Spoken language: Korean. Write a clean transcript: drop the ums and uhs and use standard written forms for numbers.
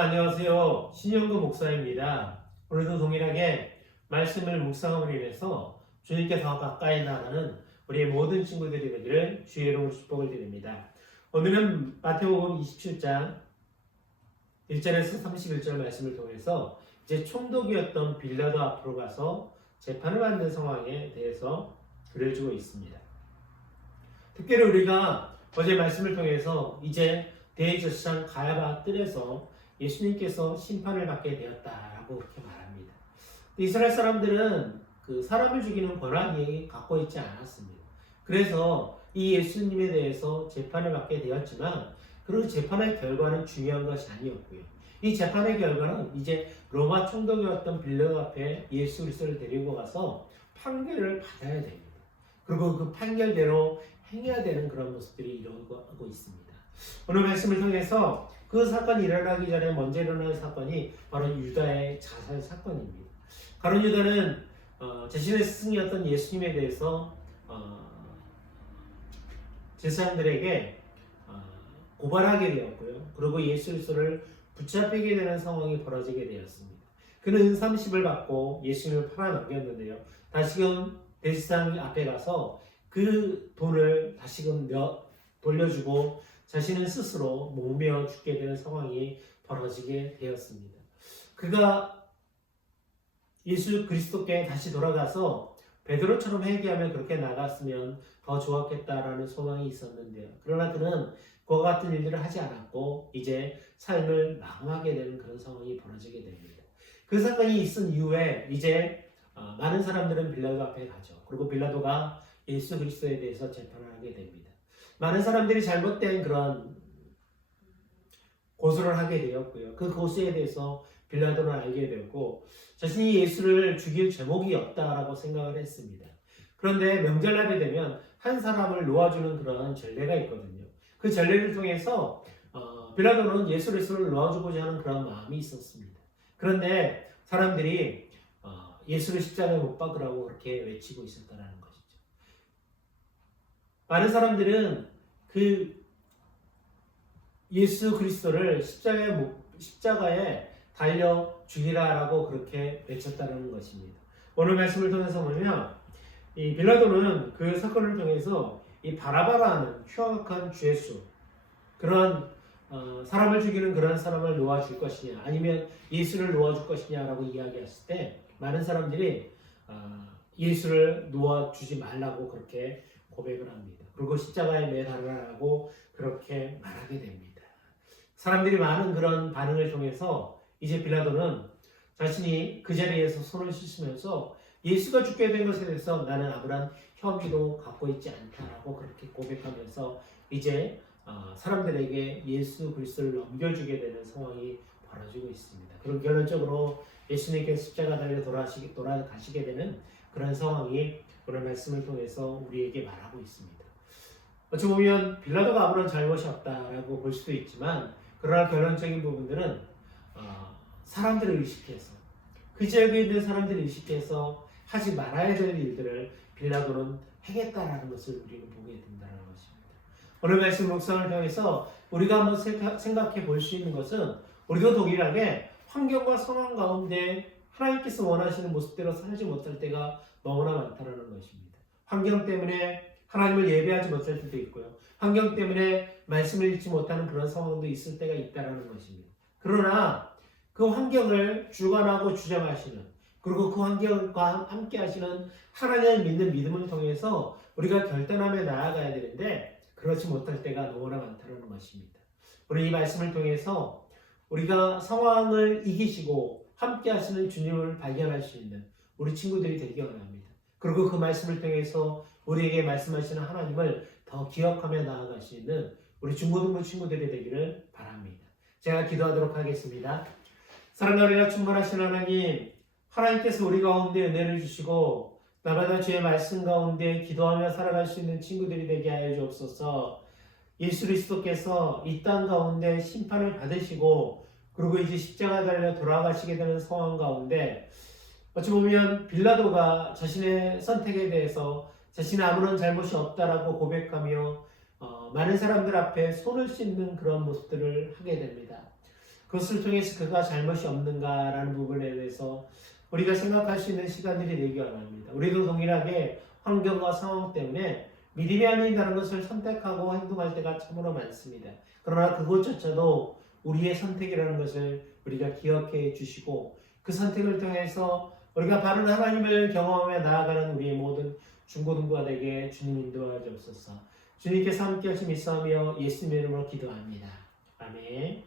여러분 안녕하세요. 신영구 목사입니다. 오늘도 동일하게 말씀을 묵상함으로 인해서 주님께 더 가까이 나가는 우리의 모든 친구들이 되기를 주의 이름으로 축복을 드립니다. 오늘은 마태복음 27장 1절에서 31절 말씀을 통해서 이제 총독이었던 빌라도 앞으로 가서 재판을 받는 상황에 대해서 그려주고 있습니다. 특별히 우리가 어제 말씀을 통해서 이제 대제사장 가야바 뜰에서 예수님께서 심판을 받게 되었다라고 그렇게 말합니다. 이스라엘 사람들은 그 사람을 죽이는 권한이 갖고 있지 않았습니다. 그래서 이 예수님에 대해서 재판을 받게 되었지만 그 재판의 결과는 중요한 것이 아니었고요. 이 재판의 결과는 이제 로마 총독이었던 빌라도 앞에 예수 그리스도를 데리고 가서 판결을 받아야 됩니다. 그리고 그 판결대로 행해야 되는 그런 모습들이 일어나고 있습니다. 오늘 말씀을 통해서 그 사건이 일어나기 전에 먼저 일어난 사건이 바로 유다의 자살 사건입니다. 가룟 유다는 자신의 스승이었던 예수님에 대해서 제사장들에게 고발하게 되었고요. 그리고 예수 그리스도를 붙잡히게 되는 상황이 벌어지게 되었습니다. 그는 30을 받고 예수님을 팔아넘겼는데요. 다시금 대제사장 앞에 가서 그 돈을 다시금 돌려주고 자신은 스스로 목매어 죽게 되는 상황이 벌어지게 되었습니다. 그가 예수 그리스도께 다시 돌아가서 베드로처럼 회개하며 그렇게 나갔으면 더 좋았겠다라는 소망이 있었는데요. 그러나 그는 그와 같은 일들을 하지 않았고 이제 삶을 마감하게 되는 그런 상황이 벌어지게 됩니다. 그 사건이 있은 이후에 이제 많은 사람들은 빌라도 앞에 가죠. 그리고 빌라도가 예수 그리스도에 대해서 재판을 하게 됩니다. 많은 사람들이 잘못된 그런 고소를 하게 되었고요. 그 고소에 대해서 빌라도는 알게 되었고 자신이 예수를 죽일 제목이 없다라고 생각을 했습니다. 그런데 명절날이 되면 한 사람을 놓아주는 그런 전례가 있거든요. 그 전례를 통해서 빌라도는 예수 그리스도를 놓아주고자 하는 그런 마음이 있었습니다. 그런데 사람들이 예수를 십자가에 못 박으라고 그렇게 외치고 있었다는 것이죠. 많은 사람들은 그 예수 그리스도를 십자가에 달려 죽이라라고 그렇게 외쳤다는 것입니다. 오늘 말씀을 통해서 보면 이 빌라도는 그 사건을 통해서 이 바라바라는 흉악한 죄수 그런 사람을 죽이는 그런 사람을 놓아줄 것이냐 아니면 예수를 놓아줄 것이냐라고 이야기했을 때 많은 사람들이 예수를 놓아주지 말라고 그렇게 고백을 합니다. 그리고 십자가에 매달으라고 그렇게 말하게 됩니다. 사람들이 많은 그런 반응을 통해서 이제 빌라도는 자신이 그 자리에서 손을 씻으면서 예수가 죽게 된 것에 대해서 나는 아무런 혐의도 갖고 있지 않다라고 그렇게 고백하면서 이제 사람들에게 예수 그리스도를 넘겨주게 되는 상황이 벌어지고 있습니다. 그럼 결론적으로 예수님께 십자가 달려 돌아가시게 되는 그런 상황이 오늘 말씀을 통해서 우리에게 말하고 있습니다. 어찌 보면 빌라도가 아무런 잘못이 없다라고 볼 수도 있지만 그러나 결론적인 부분들은 사람들을 의식해서 그 지역에 있는 사람들을 의식해서 하지 말아야 될 일들을 빌라도는 행했다라는 것을 우리는 보게 된다는 것입니다. 오늘 말씀 묵상을 통해서 우리가 한번 생각해 볼 수 있는 것은 우리도 동일하게 환경과 상황 가운데 하나님께서 원하시는 모습대로 살지 못할 때가 너무나 많다는 것입니다. 환경 때문에 하나님을 예배하지 못할 때도 있고요. 환경 때문에 말씀을 읽지 못하는 그런 상황도 있을 때가 있다는 것입니다. 그러나 그 환경을 주관하고 주장하시는 그리고 그 환경과 함께 하시는 하나님을 믿는 믿음을 통해서 우리가 결단하며 나아가야 되는데 그렇지 못할 때가 너무나 많다는 것입니다. 우리 이 말씀을 통해서 우리가 상황을 이기시고 함께 하시는 주님을 발견할 수 있는 우리 친구들이 되기 원합니다. 그리고 그 말씀을 통해서 우리에게 말씀하시는 하나님을 더 기억하며 나아갈 수 있는 우리 중고등부 친구들이 되기를 바랍니다. 제가 기도하도록 하겠습니다. 사랑하는 우리가 충만하신 하나님, 하나님께서 우리 가운데 은혜를 주시고 날마다 주의 말씀 가운데 기도하며 살아갈 수 있는 친구들이 되게 하여 주옵소서. 예수 그리스도께서 이 땅 가운데 심판을 받으시고 그리고 이제 십자가에 달려 돌아가시게 되는 상황 가운데 어찌 보면 빌라도가 자신의 선택에 대해서 자신의 아무런 잘못이 없다라고 고백하며 많은 사람들 앞에 손을 씻는 그런 모습들을 하게 됩니다. 그것을 통해서 그가 잘못이 없는가라는 부분에 대해서 우리가 생각할 수 있는 시간들이 되기 원합니다. 우리도 동일하게 환경과 상황 때문에 믿음이 아닌다는 것을 선택하고 행동할 때가 참으로 많습니다. 그러나 그것조차도 우리의 선택이라는 것을 우리가 기억해 주시고 그 선택을 통해서 우리가 바른 하나님을 경험하며 나아가는 우리의 모든 중고등부가 되게 주님 인도하여 주옵소서. 주님께서 함께 하심 있사오며 예수님의 이름으로 기도합니다. 아멘.